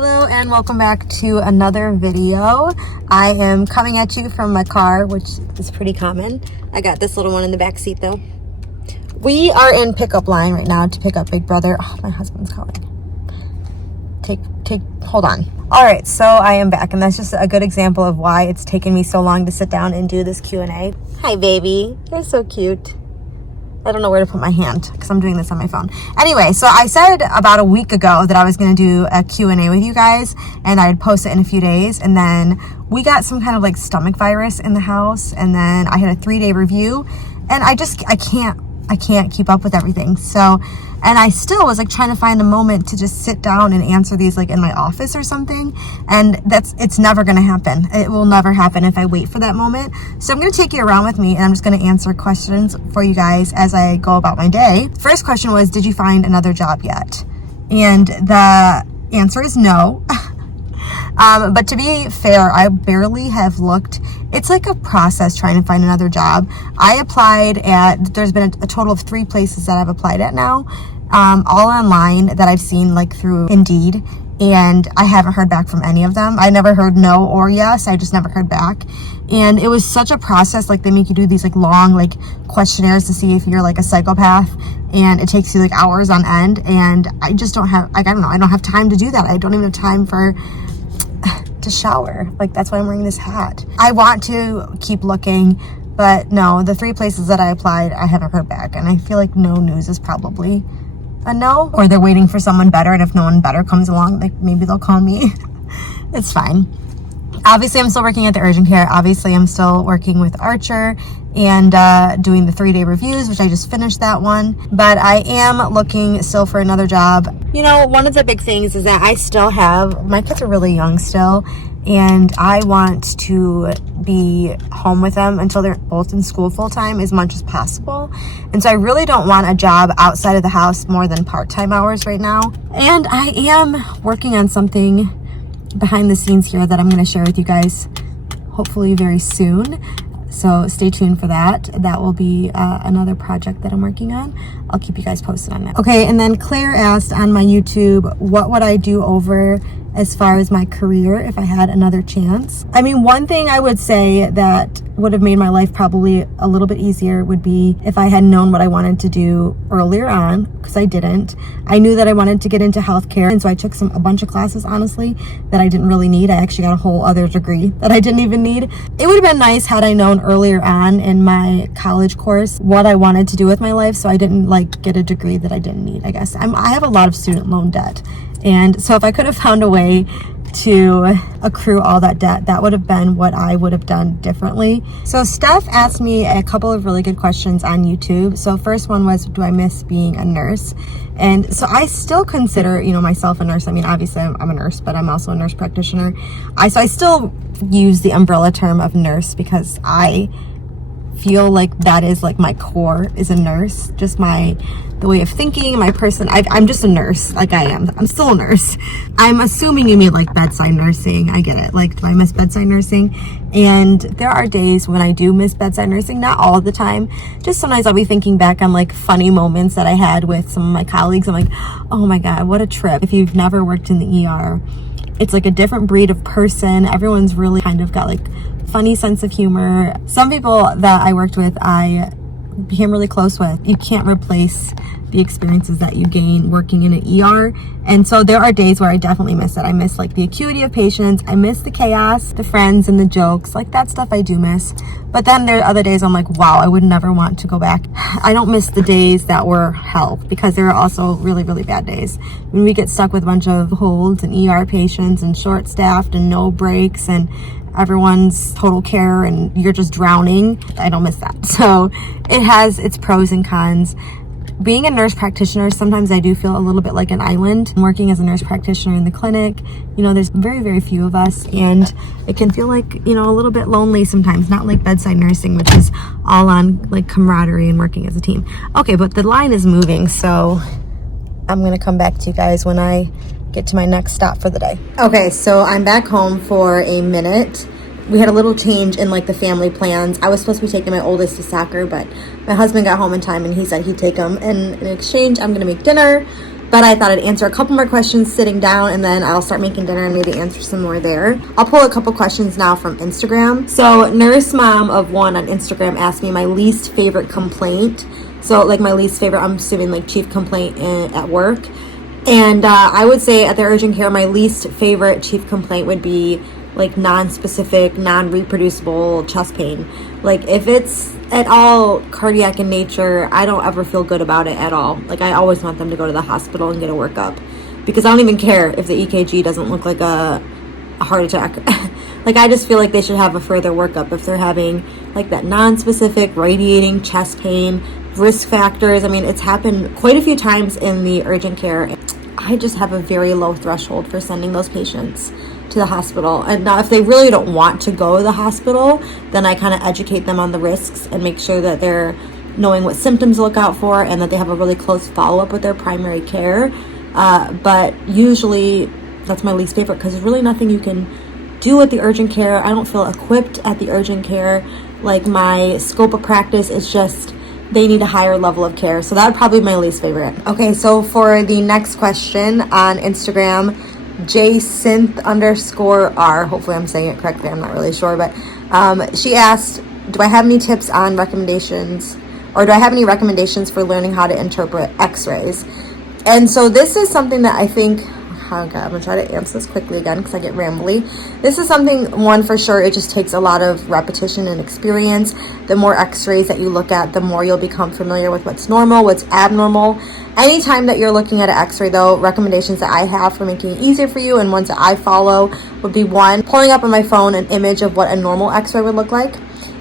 Hello and welcome back to another video. I am coming at you from my car, which is pretty common. I got this little one in the back seat though. We are in pickup line right now to pick up Big Brother. Oh, my husband's calling. Hold on. All right, so I am back, and that's just a good example of why it's taken me so long to sit down and do this Q&A. Hi, baby. You're so cute. I don't know where to put my hand because I'm doing this on my phone. Anyway, so I said about a week ago that I was going to do a Q&A with you guys, and I would post it in a few days. And then we got some kind of like stomach virus in the house, and then I had a 3-day review, and I can't keep up with everything. So, and I still was like trying to find a moment to just sit down and answer these like in my office or something. And it's never going to happen. It will never happen if I wait for that moment. So I'm going to take you around with me, and I'm just going to answer questions for you guys as I go about my day. First question was, did you find another job yet? And the answer is no. But to be fair, I barely have looked. It's like a process trying to find another job. I applied at, there's been a total of 3 places that I've applied at now, all online that I've seen like through Indeed, and I haven't heard back from any of them. I never heard no or yes. I just never heard back. And it was such a process. Like they make you do these like long like questionnaires to see if you're like a psychopath, and it takes you like hours on end. And I just don't have, like, I don't know, I don't have time to do that. I don't even have time to shower. Like that's why I'm wearing this hat. I want to keep looking, but no, the 3 places that I applied, I haven't heard back. And I feel like no news is probably a no, or they're waiting for someone better. And if no one better comes along, like maybe they'll call me. It's fine. Obviously, I'm still working at the urgent care. Obviously, I'm still working with Archer and doing the 3-day reviews, which I just finished that one. But I am looking still for another job. You know, one of the big things is that I still have, my kids are really young still, and I want to be home with them until they're both in school full time as much as possible. And so I really don't want a job outside of the house more than part-time hours right now. And I am working on something behind the scenes here that I'm going to share with you guys hopefully very soon. So stay tuned for that. That will be another project that I'm working on. I'll keep you guys posted on that. Okay, and then Claire asked on my YouTube, what would I do over as far as my career if I had another chance? I mean, one thing I would say that would have made my life probably a little bit easier would be if I had known what I wanted to do earlier on, because I didn't. I knew that I wanted to get into healthcare, and so I took a bunch of classes, honestly, that I didn't really need. I actually got a whole other degree that I didn't even need. It would have been nice had I known earlier on in my college course what I wanted to do with my life, so I didn't like get a degree that I didn't need, I guess. I have a lot of student loan debt, and so if I could have found a way to accrue all that debt, that would have been what I would have done differently. So Steph asked me a couple of really good questions on YouTube. So first one was, do I miss being a nurse? And so I still consider, myself a nurse. I mean, obviously I'm a nurse, but I'm also a nurse practitioner. I still use the umbrella term of nurse because I feel like that is like my core is a nurse, just the way of thinking, my person. I'm just a nurse, like I am. I'm still a nurse. I'm assuming you mean like bedside nursing. I get it. Like, do I miss bedside nursing? And there are days when I do miss bedside nursing, not all the time. Just sometimes I'll be thinking back on like funny moments that I had with some of my colleagues. I'm like, oh my God, what a trip. If you've never worked in the ER, it's like a different breed of person. Everyone's really kind of got like funny sense of humor. Some people that I worked with, I became really close with. You can't replace the experiences that you gain working in an ER. And so there are days where I definitely miss it. I miss like the acuity of patients. I miss the chaos, the friends and the jokes, like that stuff I do miss. But then there are other days I'm like, wow, I would never want to go back. I don't miss the days that were hell, because there are also really, really bad days when we get stuck with a bunch of holds and ER patients and short staffed and no breaks and everyone's total care and you're just drowning. I don't miss that. So it has its pros and cons. Being a nurse practitioner, sometimes I do feel a little bit like an island. Working as a nurse practitioner in the clinic, there's very, very few of us, and it can feel like, a little bit lonely sometimes, not like bedside nursing, which is all on like camaraderie and working as a team. Okay, but the line is moving, so I'm gonna come back to you guys when I get to my next stop for the day. Okay, so I'm back home for a minute. We had a little change in like the family plans. I was supposed to be taking my oldest to soccer, but my husband got home in time and he said he'd take him. And in exchange, I'm gonna make dinner. but I thought I'd answer a couple more questions sitting down, and then I'll start making dinner and maybe answer some more there. I'll pull a couple questions now from Instagram. So Nurse Mom of One on Instagram asked me my least favorite complaint. So like my least favorite, I'm assuming like chief complaint at work. And I would say at the urgent care, my least favorite chief complaint would be like non-specific, non-reproducible chest pain. Like if it's at all cardiac in nature, I don't ever feel good about it at all. Like I always want them to go to the hospital and get a workup, because I don't even care if the EKG doesn't look like a heart attack. Like I just feel like they should have a further workup if they're having like that non-specific radiating chest pain. Risk factors, I mean, it's happened quite a few times in the urgent care. I just have a very low threshold for sending those patients to the hospital. And now if they really don't want to go to the hospital, then I kind of educate them on the risks and make sure that they're knowing what symptoms to look out for and that they have a really close follow-up with their primary care. But usually that's my least favorite, because there's really nothing you can do at the urgent care. I don't feel equipped at the urgent care. Like my scope of practice is just, they need a higher level of care. So that would probably be my least favorite. Okay, so for the next question on Instagram, jsynth_r, hopefully I'm saying it correctly, I'm not really sure, but she asked, do I have any tips on recommendations, or do I have any recommendations for learning how to interpret x-rays? And so this is something that I think, okay, I'm gonna try to answer this quickly again because I get rambly. This is something, one, for sure, it just takes a lot of repetition and experience. The more x-rays that you look at, the more you'll become familiar with what's normal, what's abnormal. Anytime that you're looking at an x-ray though, recommendations that I have for making it easier for you and ones that I follow would be, one, pulling up on my phone an image of what a normal x-ray would look like.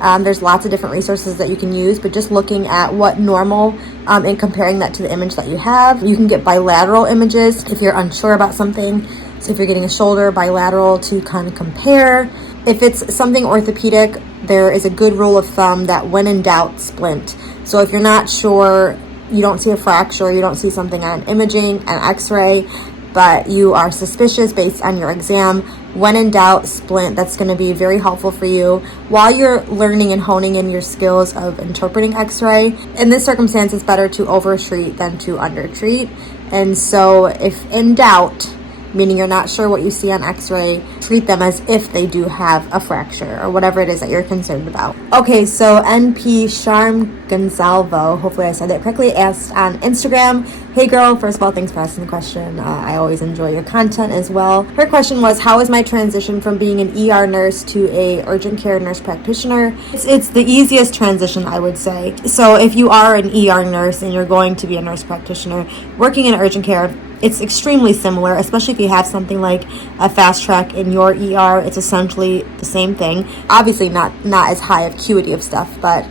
There's lots of different resources that you can use, but just looking at what normal and comparing that to the image that you have. You can get bilateral images if you're unsure about something. So if you're getting a shoulder, bilateral to kind of compare. If it's something orthopedic, there is a good rule of thumb that when in doubt, splint. So if you're not sure, you don't see a fracture, you don't see something on imaging, an x-ray, but you are suspicious based on your exam, when in doubt, splint. That's going to be very helpful for you while you're learning and honing in your skills of interpreting x-ray. In this circumstance, it's better to overtreat than to undertreat. And so if in doubt, meaning you're not sure what you see on x-ray, treat them as if they do have a fracture or whatever it is that you're concerned about. Okay, so NP Sharm Gonzalvo, hopefully I said that correctly, asked on Instagram, hey girl, first of all, thanks for asking the question. I always enjoy your content as well. Her question was, how is my transition from being an ER nurse to a urgent care nurse practitioner? It's the easiest transition, I would say. So if you are an ER nurse and you're going to be a nurse practitioner, working in urgent care, it's extremely similar, especially if you have something like a fast track in your ER. It's essentially the same thing. Obviously not as high acuity of stuff, but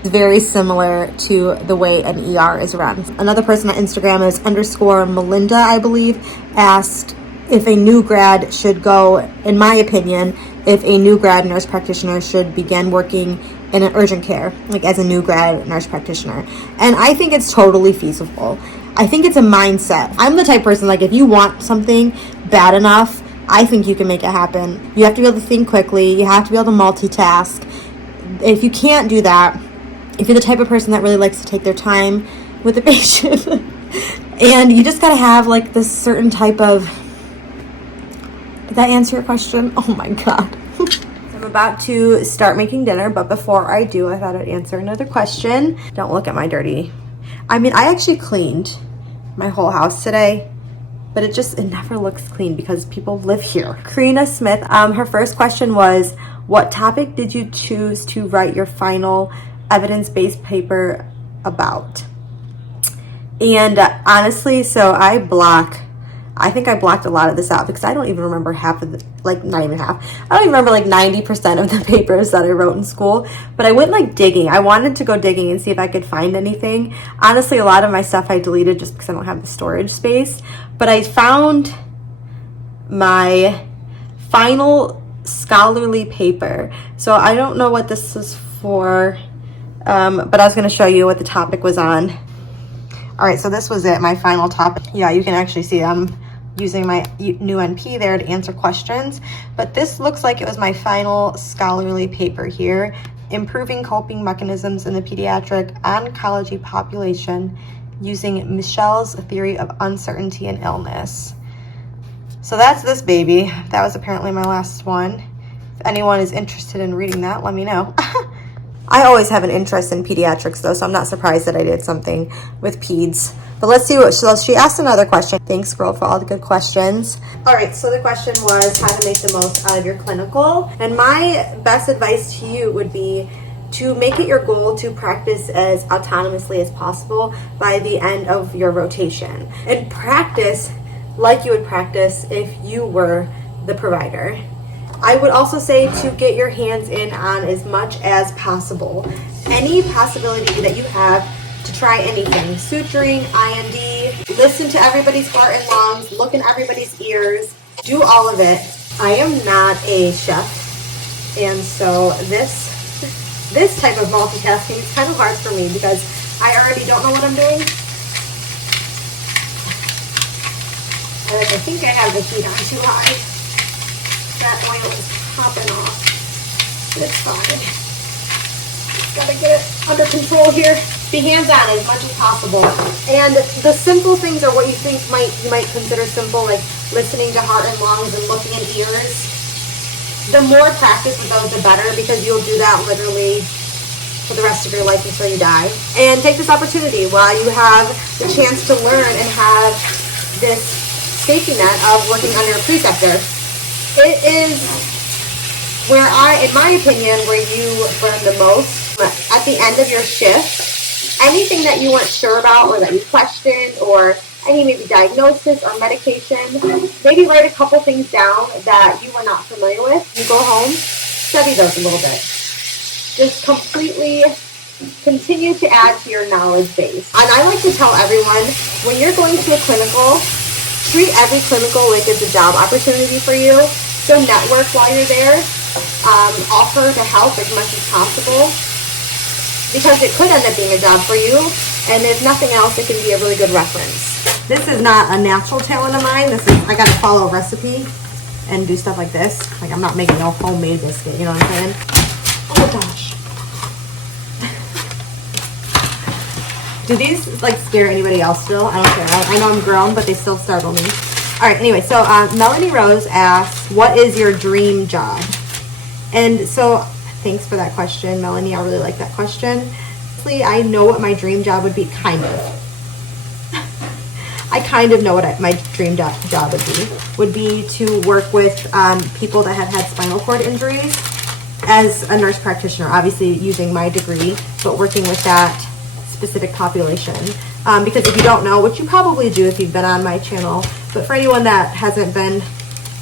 it's very similar to the way an ER is run. Another person on Instagram is _Melinda, I believe, asked if a new grad should go, in my opinion, if a new grad nurse practitioner should begin working in an urgent care, like as a new grad nurse practitioner. And I think it's totally feasible. I think it's a mindset. I'm the type of person, like if you want something bad enough, I think you can make it happen. You have to be able to think quickly. You have to be able to multitask. If you can't do that, if you're the type of person that really likes to take their time with the patient, and you just gotta have like this certain type of, did that answer your question? Oh my God. I'm about to start making dinner, but before I do, I thought I'd answer another question. Don't look at my dirty. I mean, I actually cleaned my whole house today, but it never looks clean because people live here. Karina Smith, her first question was, what topic did you choose to write your final evidence-based paper about? And honestly, so I think I blocked a lot of this out because I don't even remember half of the, like not even half. I don't even remember like 90% of the papers that I wrote in school, but I went like digging. I wanted to go digging and see if I could find anything. Honestly, a lot of my stuff I deleted just because I don't have the storage space, but I found my final scholarly paper. So I don't know what this is for, but I was going to show you what the topic was on. All right, so this was it, my final topic. Yeah, you can actually see I'm using my new NP there to answer questions, but this looks like it was my final scholarly paper here, Improving Coping Mechanisms in the Pediatric Oncology Population using Michelle's theory of uncertainty and illness. So that's this baby. That was apparently my last one. If anyone is interested in reading that, let me know. I always have an interest in pediatrics though, so I'm not surprised that I did something with peds. But let's see so she asked another question. Thanks, girl, for all the good questions. All right, so the question was how to make the most out of your clinical. And my best advice to you would be to make it your goal to practice as autonomously as possible by the end of your rotation. And practice like you would practice if you were the provider. I would also say to get your hands in on as much as possible. Any possibility that you have to try anything, suturing, IND, listen to everybody's heart and lungs, look in everybody's ears, do all of it. I am not a chef, and so this type of multitasking is kind of hard for me because I already don't know what I'm doing. And I think I have the heat on too high. That oil is popping off. It's fine. Just gotta get it under control here. Be hands-on as much as possible. And the simple things are what you think you might consider simple, like listening to heart and lungs and looking in ears. The more practice with those, the better, because you'll do that literally for the rest of your life until you die. And take this opportunity while you have the chance to learn and have this safety net of working under a preceptor. It is where in my opinion, where you learn the most. At the end of your shift, anything that you weren't sure about or that you questioned, or any maybe diagnosis or medication, maybe write a couple things down that you were not familiar with. You go home, study those a little bit. Just completely continue to add to your knowledge base. And I like to tell everyone, when you're going to a clinical, treat every clinical like it's a job opportunity for you. So network while you're there. Offer to help as much as possible, because it could end up being a job for you, and if nothing else, it can be a really good reference. This is not a natural talent of mine. I gotta follow a recipe and do stuff like this. Like, I'm not making a homemade biscuit, you know what I'm saying? Oh gosh. Do these like scare anybody else still? I don't care. I know I'm grown, but they still startle me. All right, anyway, so Melanie Rose asks, what is your dream job? And so thanks for that question, Melanie. I really like that question. I know what my dream job would be, kind of. I kind of know what my dream job would be to work with people that have had spinal cord injuries as a nurse practitioner, obviously using my degree, but working with that specific population. Because if you don't know, which you probably do if you've been on my channel, but for anyone that hasn't been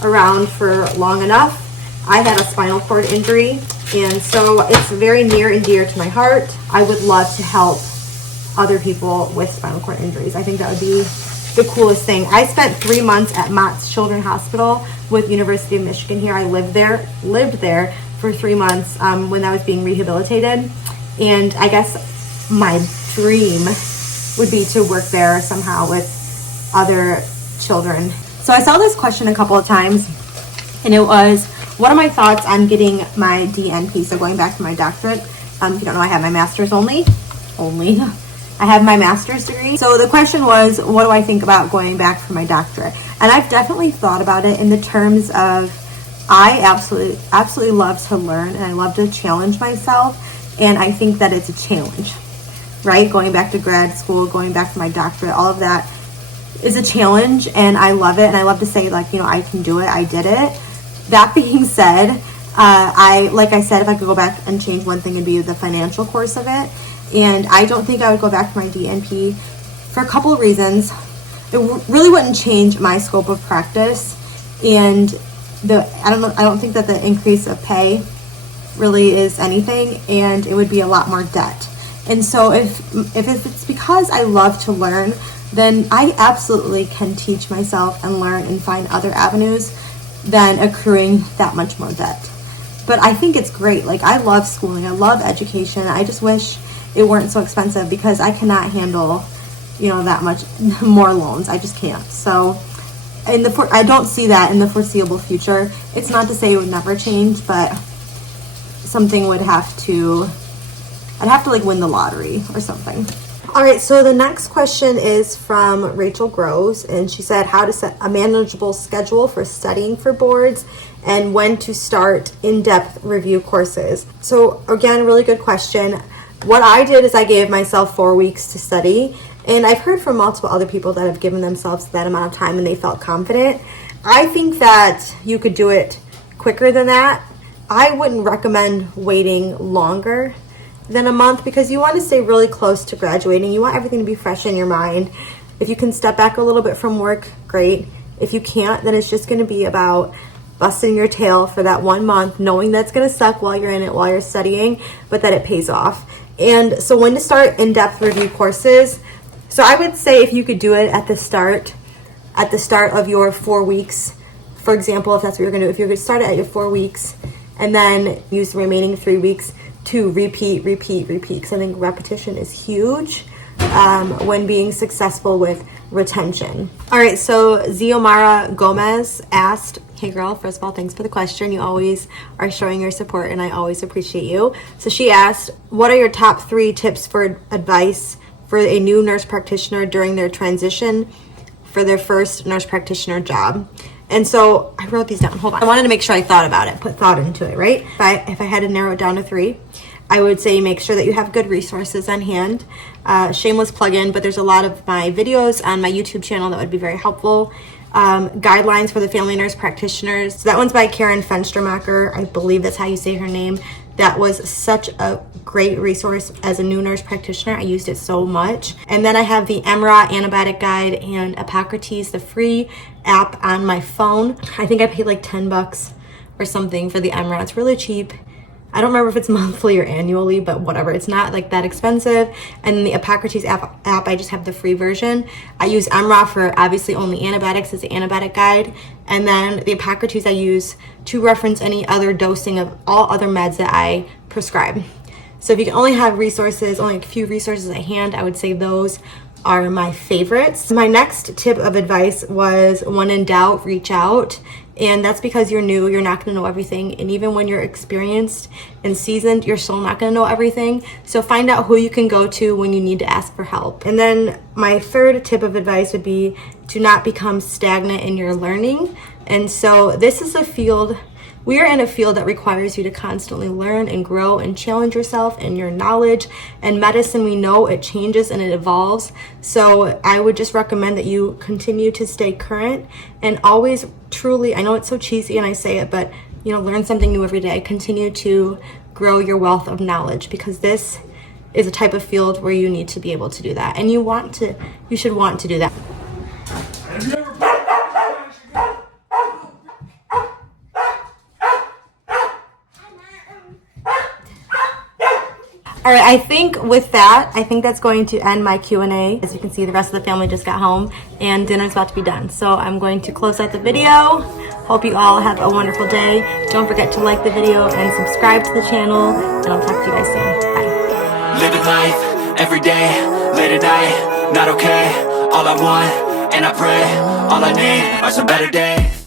around for long enough, I had a spinal cord injury, and so it's very near and dear to my heart. I would love to help other people with spinal cord injuries. I think that would be the coolest thing. I spent 3 months at Mott's Children's Hospital with University of Michigan here. I lived there for 3 months when I was being rehabilitated, and I guess my dream would be to work there somehow with other children. So I saw this question a couple of times, and it was, what are my thoughts on getting my DNP? So going back to my doctorate. If you don't know, I have my master's only. I have my master's degree. So the question was, what do I think about going back for my doctorate? And I've definitely thought about it in the terms of, I absolutely love to learn, and I love to challenge myself. And I think that it's a challenge, right? Going back to grad school, going back to my doctorate, all of that is a challenge, and I love it. And I love to say, like, I can do it. I did it. That being said, like I said, if I could go back and change one thing, it'd be the financial course of it. And I don't think I would go back to my DNP for a couple of reasons. It really wouldn't change my scope of practice, and I don't think that the increase of pay really is anything, and it would be a lot more debt. And so if it's because I love to learn, then I absolutely can teach myself and learn and find other avenues than accruing that much more debt. But I think it's great. Like, I love schooling. I love education. I just wish it weren't so expensive, because I cannot handle, that much more loans. I just can't. So I don't see that in the foreseeable future. It's not to say it would never change, but something I'd have to like win the lottery or something. All right, so the next question is from Rachel Groves, and she said how to set a manageable schedule for studying for boards and when to start in-depth review courses. So again, really good question. What I did is I gave myself 4 weeks to study, and I've heard from multiple other people that have given themselves that amount of time and they felt confident. I think that you could do it quicker than that. I wouldn't recommend waiting longer than a month because you want to stay really close to graduating. You want everything to be fresh in your mind. If you can step back a little bit from work, great. If you can't, then it's just going to be about busting your tail for that 1 month, knowing that's going to suck while you're in it, while you're studying, but that it pays off. And so when to start in-depth review courses, so I would say if you could do it at the start of your 4 weeks, for example, if that's what you're going to do, if you're going to start it at your 4 weeks and then use the remaining 3 weeks to repeat, because I think repetition is huge when being successful with retention. All right, so Ziomara Gomez asked, hey girl, first of all, thanks for the question. You always are showing your support and I always appreciate you. So she asked, what are your top 3 tips for advice for a new nurse practitioner during their transition for their first nurse practitioner job? And so I wrote these down. Hold on. I wanted to make sure I thought about it, put thought into it, right? If I had to narrow it down to 3, I would say make sure that you have good resources on hand. Shameless plug-in, but there's a lot of my videos on my YouTube channel that would be very helpful. Guidelines for the family nurse practitioners. So that one's by Karen Fenstermacher. I believe that's how you say her name. That was such a great resource as a new nurse practitioner. I used it so much. And then I have the EMRA antibiotic guide and Epocrates, the free app on my phone. I think I paid like $10 or something for the EMRA. It's really cheap. I don't remember if it's monthly or annually, but whatever. It's not like that expensive. And then the Epocrates app, I just have the free version. I use EMRA for obviously only antibiotics as the antibiotic guide. And then the Epocrates I use to reference any other dosing of all other meds that I prescribe. So if you can only have resources, only a few resources at hand, I would say those are my favorites. My next tip of advice was when in doubt, reach out. And that's because you're new, you're not gonna know everything. And even when you're experienced and seasoned, you're still not gonna know everything. So find out who you can go to when you need to ask for help. And then my third tip of advice would be to not become stagnant in your learning. And so this is a field, we are in a field that requires you to constantly learn and grow and challenge yourself and your knowledge. And medicine, we know it changes and it evolves. So I would just recommend that you continue to stay current and always truly, I know it's so cheesy and I say it, but learn something new every day. Continue to grow your wealth of knowledge because this is a type of field where you need to be able to do that. And you should want to do that. All right, I think that's going to end my Q&A. As you can see, the rest of the family just got home and dinner's about to be done. So I'm going to close out the video. Hope you all have a wonderful day. Don't forget to like the video and subscribe to the channel, and I'll talk to you guys soon. Bye. Living life, every day, late at night, not okay. All I want, and I pray, all I need are some better days.